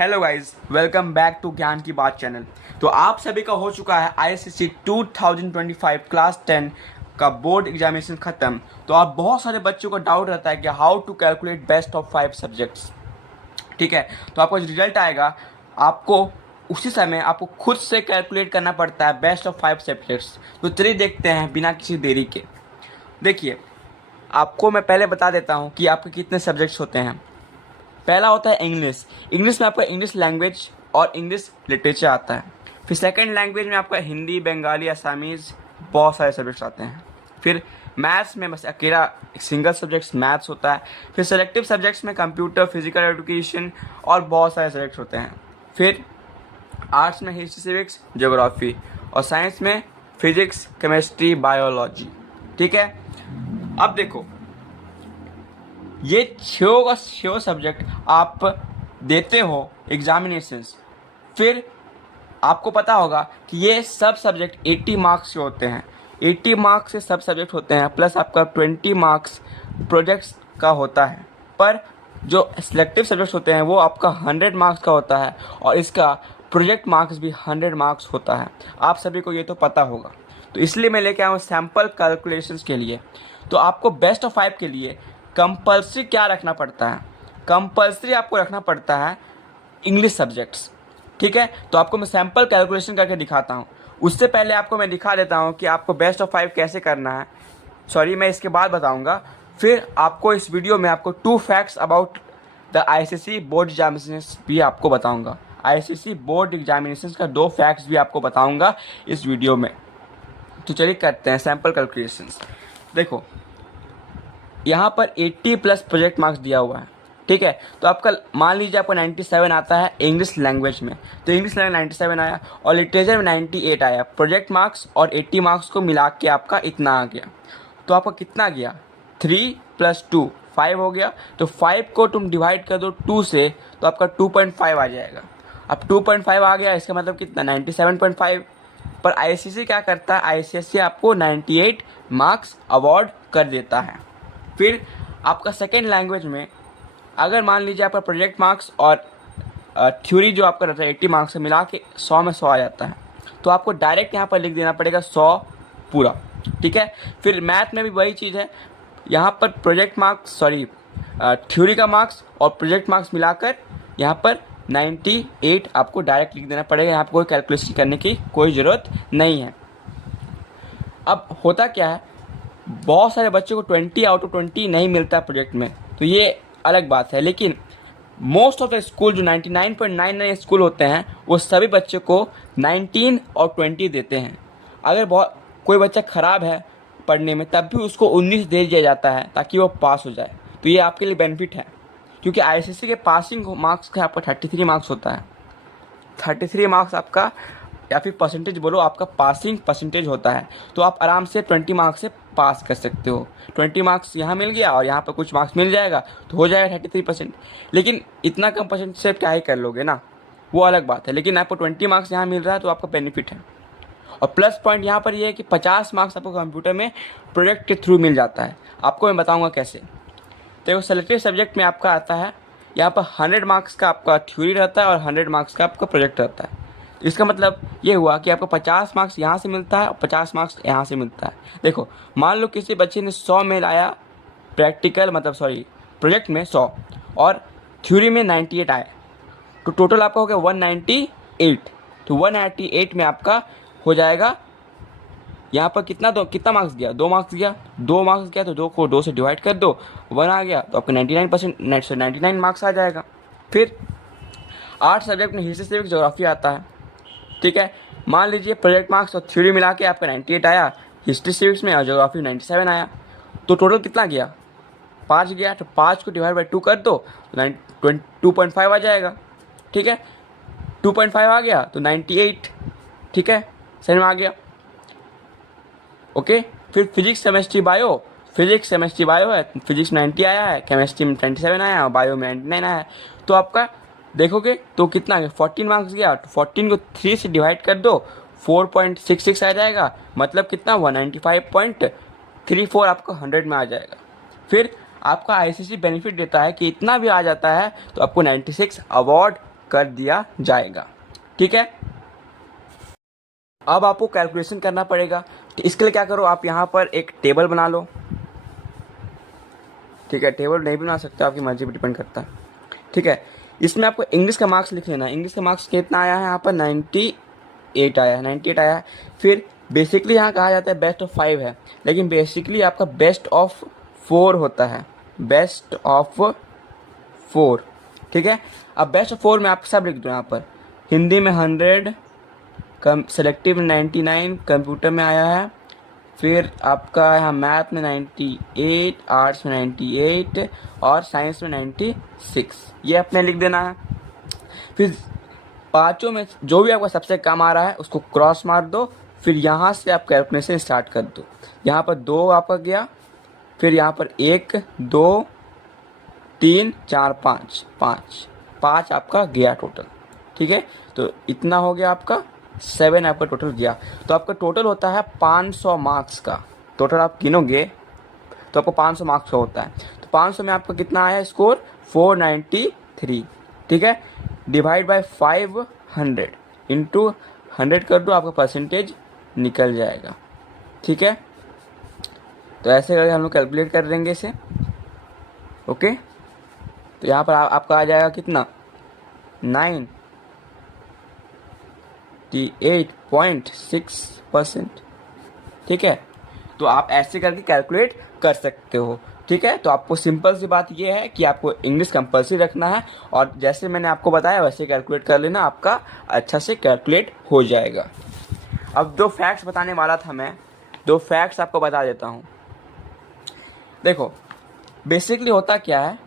Hello guys, welcome back to Gyan ki बात channel. तो आप सभी का हो चुका है आईएसएससी 2025 क्लास 10 का बोर्ड एग्जामिनेशन ख़त्म। तो आप बहुत सारे बच्चों को डाउट रहता है कि how to calculate best of 5 subjects. ठीक है, तो आपका जो रिजल्ट आएगा आपको उसी समय आपको खुद से कैलकुलेट करना पड़ता है बेस्ट ऑफ 5 सब्जेक्ट्स। तो चलिए देखते हैं बिना किसी देरी के। देखिए, आपको मैं पहले बता देता हूँ कि आपके कितने सब्जेक्ट्स होते हैं। पहला होता है इंग्लिश। इंग्लिश में आपका इंग्लिश लैंग्वेज और इंग्लिश लिटरेचर आता है। फिर सेकंड लैंग्वेज में आपका हिंदी, बंगाली, असामीज़, बहुत सारे सब्जेक्ट्स आते हैं। फिर मैथ्स में बस अकेला सिंगल सब्जेक्ट्स मैथ्स होता है। फिर सेलेक्टिव सब्जेक्ट्स में कंप्यूटर, फिजिकल एजुकेशन और बहुत सारे सब्जेक्ट्स होते हैं। फिर आर्ट्स में हिस्ट्री, सिविक्स, ज्योग्राफी और साइंस में फिजिक्स, केमिस्ट्री, बायोलॉजी। ठीक है, अब देखो ये छः का छः सब्जेक्ट आप देते हो एग्जामिनेशंस। फिर आपको पता होगा कि ये सब सब्जेक्ट 80 मार्क्स के होते हैं। 80 मार्क्स से सब सब्जेक्ट होते हैं, प्लस आपका 20 मार्क्स प्रोजेक्ट्स का होता है। पर जो सिलेक्टिव सब्जेक्ट्स होते हैं वो आपका 100 मार्क्स का होता है और इसका प्रोजेक्ट मार्क्स भी 100 मार्क्स होता है। आप सभी को ये तो पता होगा। तो इसलिए मैं लेके आया हूँ सैम्पल कैलकुलेशंस के लिए। तो आपको बेस्ट ऑफ 5 के लिए कंपल्सरी क्या रखना पड़ता है? कंपल्सरी आपको रखना पड़ता है इंग्लिश सब्जेक्ट्स। ठीक है, तो आपको मैं सैम्पल कैलकुलेशन करके दिखाता हूँ। उससे पहले आपको मैं दिखा देता हूँ कि आपको बेस्ट ऑफ 5 कैसे करना है। सॉरी, मैं इसके बाद बताऊँगा। फिर आपको इस वीडियो में आपको 2 facts about the ICSE board examinations भी आपको बताऊँगा। आईसीएसई बोर्ड एग्जामिनेशंस का 2 फैक्ट्स भी आपको बताऊँगा इस वीडियो में। तो चलिए करते हैं सैम्पल कैलकुलेशंस। देखो, यहाँ पर 80 प्लस प्रोजेक्ट मार्क्स दिया हुआ है। ठीक है, तो आपका मान लीजिए आपको 97 आता है इंग्लिश लैंग्वेज में, तो इंग्लिश लैंग्वेज 97 आया और लिटरेचर में 98 आया। प्रोजेक्ट मार्क्स और 80 मार्क्स को मिला के आपका इतना आ गया। तो आपका कितना गया? 3 + 2 5 हो गया। तो 5 को तुम डिवाइड कर दो 2 से, तो आपका 2.5 आ जाएगा। अब 2.5 आ गया, इसका मतलब कितना? 97.5। पर आईसीएसई क्या करता है? आईसीएसई आपको 98 मार्क्स अवार्ड कर देता है। फिर आपका सेकेंड लैंग्वेज में अगर मान लीजिए आपका प्रोजेक्ट मार्क्स और थ्योरी जो आपका रहता है 80 मार्क्स से मिला के 100 में 100 आ जाता है, तो आपको डायरेक्ट यहाँ पर लिख देना पड़ेगा 100 पूरा। ठीक है, फिर मैथ में भी वही चीज़ है। यहाँ पर प्रोजेक्ट मार्क्स थ्योरी का मार्क्स और प्रोजेक्ट मार्क्स मिलाकर यहाँ पर 98 आपको डायरेक्ट लिख देना पड़ेगा। यहाँ पर कोई कैलकुलेशन करने की कोई ज़रूरत नहीं है। अब होता क्या है, बहुत सारे बच्चों को 20 आउट ऑफ 20 नहीं मिलता प्रोजेक्ट में, तो ये अलग बात है। लेकिन मोस्ट ऑफ द स्कूल जो 99.99 स्कूल होते हैं वो सभी बच्चों को 19 और 20 देते हैं। अगर बहुत कोई बच्चा ख़राब है पढ़ने में तब भी उसको 19 दे दिया जाता है ताकि वो पास हो जाए। तो ये आपके लिए बेनिफिट है, क्योंकि आईसीएसई के पासिंग मार्क्स का आपका 33 मार्क्स होता है। 33 मार्क्स आपका, या फिर परसेंटेज बोलो, आपका पासिंग परसेंटेज होता है। तो आप आराम से 20 मार्क्स से पास कर सकते हो। 20 मार्क्स यहाँ मिल गया और यहाँ पर कुछ मार्क्स मिल जाएगा तो हो जाएगा 33%। लेकिन इतना कम परसेंट से क्या ही कर लोगे ना, वो अलग बात है। लेकिन आपको 20 मार्क्स यहाँ मिल रहा है तो आपका बेनिफिट है। और प्लस पॉइंट यहाँ पर ये है कि 50 मार्क्स आपको कंप्यूटर में प्रोजेक्ट के थ्रू मिल जाता है। आपको मैं बताऊँगा कैसे। तो सेलेक्टिव सब्जेक्ट में आपका आता है, यहाँ पर 100 मार्क्स का आपका थ्योरी रहता है और 100 मार्क्स का आपका प्रोजेक्ट रहता है। इसका मतलब ये हुआ कि आपको 50 मार्क्स यहाँ से मिलता है और 50 मार्क्स यहाँ से मिलता है। देखो, मान लो किसी बच्चे ने 100 में लाया प्रोजेक्ट में 100 और थ्योरी में 98 आए, तो टोटल आपका हो गया 198। तो 198 में आपका हो जाएगा, यहाँ पर कितना मार्क्स गया? 2 मार्क्स गया। 2 मार्क्स गया तो 2 को 2 से डिवाइड कर दो, 1 आ गया, तो आपका 99 मार्क्स आ जाएगा। फिर 8 सब्जेक्ट में हिस्ट्री, सिविक्स, ज्योग्राफी आता है। ठीक है, मान लीजिए प्रोजेक्ट मार्क्स और थ्योरी मिला के आपका 98 आया, हिस्ट्री सिविक्स में और ज्योग्राफी 97 आया, तो टोटल कितना गया? 5 गया। तो 5 को डिवाइड बाई 2 कर दो तो 2.5 आ जाएगा। ठीक है, 2.5 आ गया तो 98। ठीक है, समझ में आ गया? ओके। फिर फिजिक्स, केमिस्ट्री, बायो है, फिजिक्स में 90 आया है, केमिस्ट्री में 27 आया और बायो में 99 आया है। तो आपका देखोगे तो कितना गया? 14 मार्क्स गया। तो 14 को 3 से डिवाइड कर दो, 4.66 आ जाएगा। मतलब कितना? 195.34 आपको 100 में आ जाएगा। फिर आपका आईसीएसई बेनिफिट देता है कि इतना भी आ जाता है तो आपको 96 अवार्ड कर दिया जाएगा। ठीक है, अब आपको कैलकुलेशन करना पड़ेगा। तो इसके लिए क्या करो, आप यहाँ पर एक टेबल बना लो। ठीक है, टेबल नहीं बना सकते, आपकी मर्जी पर डिपेंड करता है। ठीक है, इसमें आपको इंग्लिश का मार्क्स लिख लेना। इंग्लिश का मार्क्स कितना आया है यहाँ पर, 98 आया है, 98 आया है। फिर बेसिकली यहाँ कहा जाता है बेस्ट ऑफ 5 है, लेकिन बेसिकली आपका बेस्ट ऑफ 4 होता है, बेस्ट ऑफ 4। ठीक है, अब बेस्ट ऑफ 4 में आप सब लिख दो यहाँ पर। हिंदी में 100, सेलेक्टिव में 99, कंप्यूटर में आया है। फिर आपका यहाँ मैथ में 98, आर्ट्स में 98 और साइंस में 96, ये अपने लिख देना है। फिर पाँचों में जो भी आपका सबसे कम आ रहा है उसको क्रॉस मार दो। फिर यहाँ से आप कैलकुलेशन स्टार्ट कर दो। यहाँ पर 2 आपका गया, फिर यहाँ पर 1 2 3 4 5 5 आपका गया टोटल। ठीक है, तो इतना हो गया आपका 7 आपका टोटल गया। तो आपका टोटल होता है 500 मार्क्स का। टोटल आप गिनोगे तो आपको 500 मार्क्स का होता है। तो 500 में आपका कितना आया स्कोर, 493। ठीक है, डिवाइड बाय 500 इंटू 100 कर दो, आपका परसेंटेज निकल जाएगा। ठीक है, तो ऐसे करके हम लोग कैलकुलेट कर देंगे इसे। ओके, तो यहाँ पर आपका आ जाएगा कितना, 98.6%। ठीक है, तो आप ऐसे करके कैलकुलेट कर सकते हो। ठीक है, तो आपको सिंपल सी बात ये है कि आपको इंग्लिश कंपलसरी रखना है, और जैसे मैंने आपको बताया वैसे कैलकुलेट कर लेना, आपका अच्छा से कैलकुलेट हो जाएगा। अब 2 फैक्ट्स बताने वाला था मैं, 2 फैक्ट्स आपको बता देता हूँ। देखो, बेसिकली होता क्या है,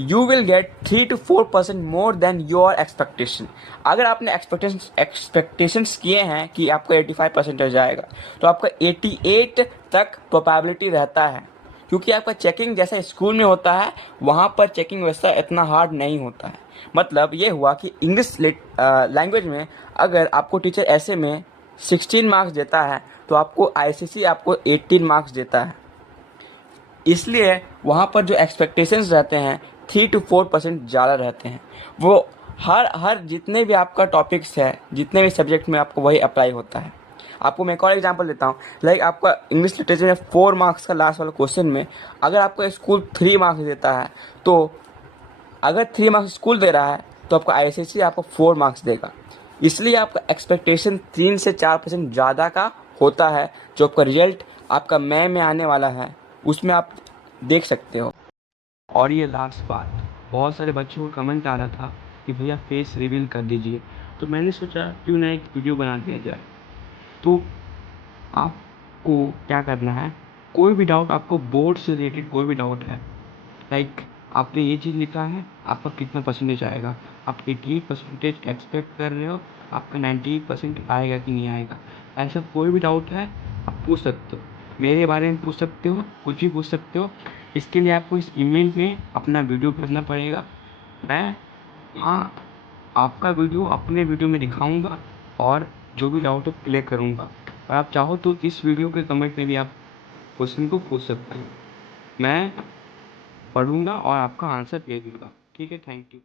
you will get 3 to 4% more than your expectation. अगर आपने एक्सपेक्टेशंस किए हैं कि आपका 85% जाएगा, तो आपका 88 तक प्रोबेबिलिटी रहता है, क्योंकि आपका चेकिंग जैसा स्कूल में होता है वहाँ पर चेकिंग वैसा इतना हार्ड नहीं होता है। मतलब ये हुआ कि इंग्लिश लैंग्वेज में अगर आपको टीचर ऐसे में 16 मार्क्स देता है, तो आपको आईसीएसई आपको 18 मार्क्स देता है। इसलिए वहाँ पर जो एक्सपेक्टेशंस रहते हैं 3 to 4% ज़्यादा रहते हैं। वो हर जितने भी आपका टॉपिक्स है, जितने भी सब्जेक्ट में आपको वही अप्लाई होता है। आपको मैं एक और एग्जांपल देता हूँ, लाइक आपका इंग्लिश लिटरेचर में 4 मार्क्स का लास्ट वाला क्वेश्चन में अगर आपका स्कूल 3 मार्क्स देता है, तो अगर 3 मार्क्स स्कूल दे रहा है तो आपका आईसीएसई आपको 4 मार्क्स देगा। इसलिए आपका एक्सपेक्टेशन 3 से 4% ज़्यादा का होता है। जो आपका रिजल्ट आपका मई में आने वाला है उसमें आप देख सकते हो। और ये लास्ट बात, बहुत सारे बच्चों को कमेंट आ रहा था कि भैया फेस रिवील कर दीजिए, तो मैंने सोचा क्यों ना एक वीडियो बना दिया जाए। तो आपको क्या करना है, कोई भी डाउट, आपको बोर्ड से रिलेटेड कोई भी डाउट है, लाइक आपने ये चीज़ लिखा है, आपका कितना परसेंटेज आएगा, आप 88% एक्सपेक्ट कर रहे हो, आपका 98% आएगा कि नहीं आएगा, ऐसा कोई भी डाउट है आप पूछ सकते हो। मेरे बारे में पूछ सकते हो, कुछ भी पूछ सकते हो। इसके लिए आपको इस ईमेल में अपना वीडियो भेजना पड़ेगा। मैं आपका वीडियो अपने वीडियो में दिखाऊंगा और जो भी डाउट है क्लियर करूंगा। और आप चाहो तो इस वीडियो के कमेंट में भी आप क्वेश्चन को पूछ सकते हो, मैं पढ़ूंगा और आपका आंसर दे दूंगा। ठीक है, थैंक यू।